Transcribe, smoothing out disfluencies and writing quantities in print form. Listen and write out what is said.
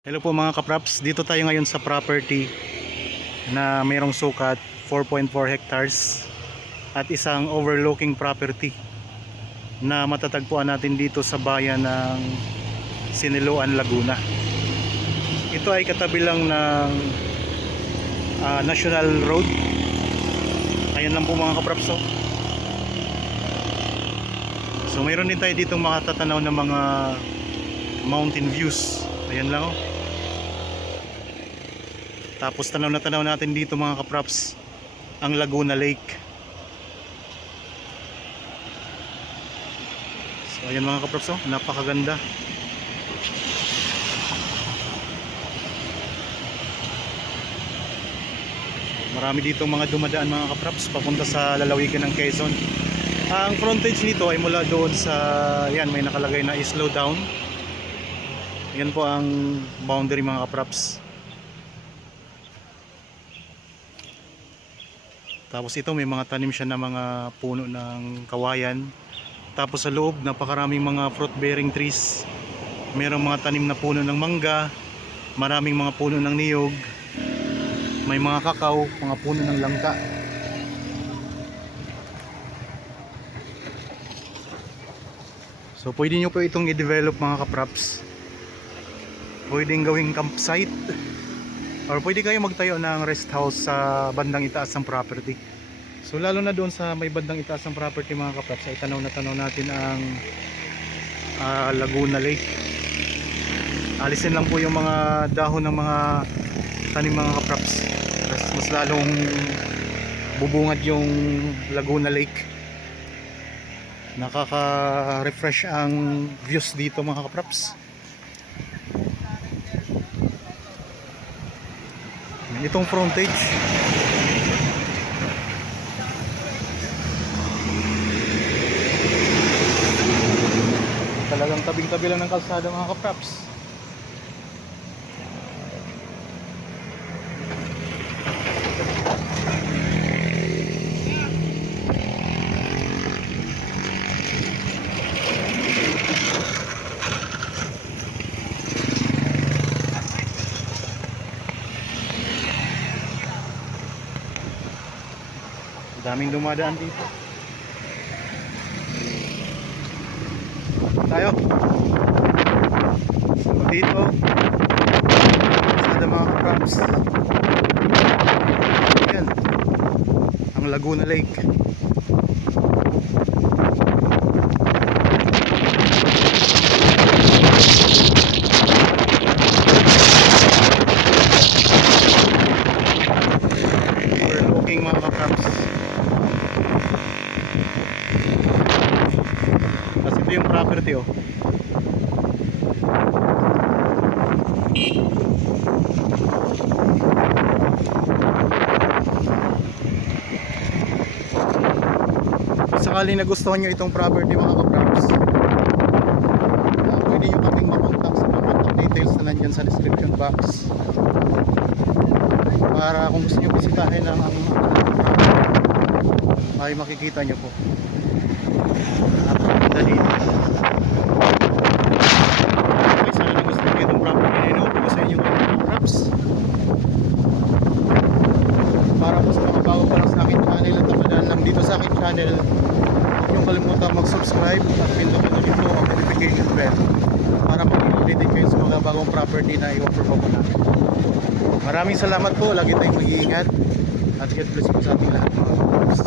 Hello po mga kapraps, dito tayo ngayon sa property na mayroong sukat 4.4 hectares at isang overlooking property na matatagpuan natin dito sa bayan ng Siniloan, Laguna. Ito ay katabi lang ng National Road. Ayan lang po mga kapraps. So mayroon din tayo dito makatatanaw ng mga mountain views. Ayan lang Tapos tanaw natin dito mga kapraps ang Laguna Lake. So ayan mga kapraps, napakaganda. Marami dito mga dumadaan mga kapraps papunta sa lalawigan ng Quezon. Ang frontage nito ay mula doon sa yan, may nakalagay na slow down. Yan po ang boundary mga kapraps. Tapos ito may mga tanim siya na mga puno ng kawayan. Tapos sa loob napakaraming mga fruit bearing trees. Mayroong mga tanim na puno ng mangga, maraming mga puno ng niyog, may mga kakao, mga puno ng langka. So pwede nyo po itong i-develop mga kapraps. Pwedeng gawing campsite, or pwede kayo magtayo ng rest house sa bandang itaas ng property. So lalo na doon sa may bandang itaas ng property mga kapraps ay tanaw natin ang Laguna Lake. Alisin lang po yung mga dahon ng mga tanim mga kapraps, mas lalong bubungad yung Laguna Lake. Nakaka-refresh ang views dito mga kapraps. Itong frontage talagang tabing-tabi lang ng kalsada mga kapraps. Daming dumadaan dito. Tayo. So dito sa mga kapraps. Ayan. Ang Laguna Lake. Overlooking mga kapraps. Kasi ito yung property Sakaling nagustuhan nyo itong property mga kapraps, pwede nyo kaming makontak sa mga contact details na nandyan sa description box para kung gusto nyo bisitahin ang ay makikita nyo po. Napakaganda dito. Okay, sana nagustuhan nyo itong property na ino ko sa inyo mga kapraps. Para po sa mga bago pa lang sa akin channel at tapadaan lang dito sa akin channel, huwag niyong kalimutan mag-subscribe at pindutin nyo dito ang notification bell para mag-update kayo sa mga bagong property na i-offer po namin. Maraming salamat po, lagi tayong mag-iingat at God bless po sa ating lahat mga kapraps.